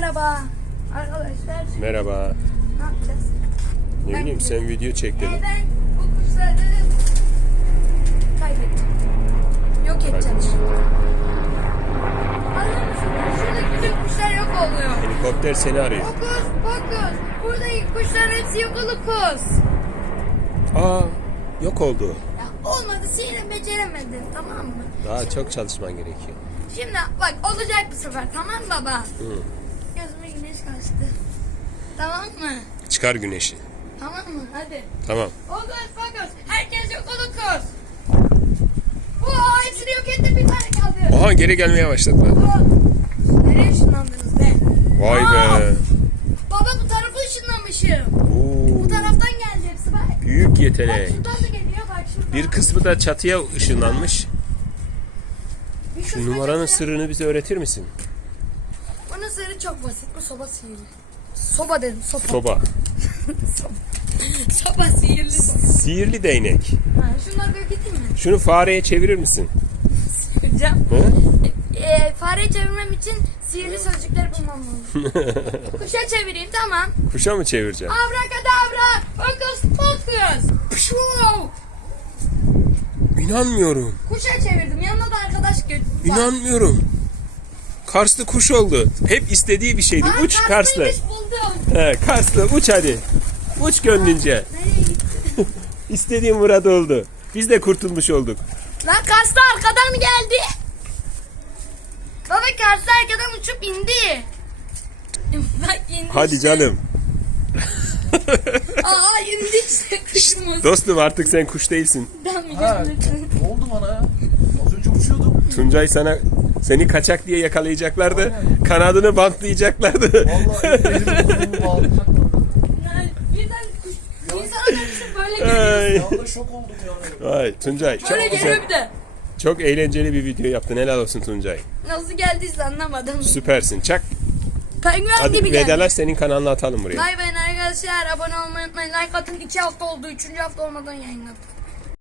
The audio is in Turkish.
Merhaba. Arkadaşlar Merhaba. ne yapacağız? Ne Ben- bileyim sen video çek dedin. Ee, ben bu kuşları kaybettim. Yok edeceğim şimdi. Anlıyor musun? Şurada bütün kuşlar yok oluyor. Helikopter seni arıyor. Fokus, fokus. Buradaki kuşların hepsi yok olup kus. Aa yok oldu. Ya olmadı, sihrini beceremedin tamam mı? Daha çok çalışman gerekiyor. Şimdi bak olacak bu sefer tamam baba? Hı. Gözüme güneş kaçtı. Tamam mı? Çıkar güneşi. Tamam mı? Hadi. Tamam. Fokus, fokus. Herkes yok olup kus. Oo, hepsini yok etti bir tane kaldı. Oha geri gelmeye başladılar. Nereye ışınlandınız be? Vay Aa, be. Baba bu tarafa ışınlamışım. Oo, Bu taraftan geldi hepsi bak. büyük Bak yetenek. şuradan da geliyor bak şuradan. Bir kısmı da çatıya ışınlanmış. Bir kısmı Şu numaranın sırrını bize öğretir misin? Çok basit. Bu soba sihirli. Soba dedim. Sopa. Soba. soba sihirli. Sihirli değnek. Ha, şunları böyle getireyim mi? Şunu fareye çevirir misin? Hocam. Hı? E, fareyi çevirmem için sihirli sözcükler bulmam lazım. Kuşa çevireyim tamam. Kuşa mı çevireceksin? Abrakadabra. Fokus fokus. Pşuu. İnanmıyorum. Kuşa çevirdim. Yanına da arkadaş götürdüm. İnanmıyorum. Karslı kuş oldu. Hep istediği bir şeydi. Uç Karslı. He, Karslı uç hadi. Uç gönlünce. İstediğin murad oldu. Biz de kurtulmuş olduk. Lan Karslı arkadan geldi. Baba Karslı arkadan uçup indi. Bak indi Hadi işte. canım. Aa indi işte kuşumuz. Dostum artık sen kuş değilsin. Ben Ha, biliyorum. ne oldu bana ya? Az önce uçuyordum. Tuncay sana seni kaçak diye yakalayacaklardı. Kanadını bantlayacaklardı. Vallahi elimi kolumu bağlayacaklar. Yani birden kuş. İnsana dönüşüp böyle geliyor. Ay. Anda şok oldum yani. Vay Tuncay çok Böyle geliyor güzel. bir de. Çok eğlenceli bir video yaptın. Helal olsun Tuncay. Nasıl geldiyse anlamadım. Süpersin. Çak. Penguen Hadi gibi geldi. vedalaş senin kanalına atalım buraya. Bay bay arkadaşlar abone olmayı unutmayın. Like atın 2 hafta oldu. 3. hafta olmadan yayınladım.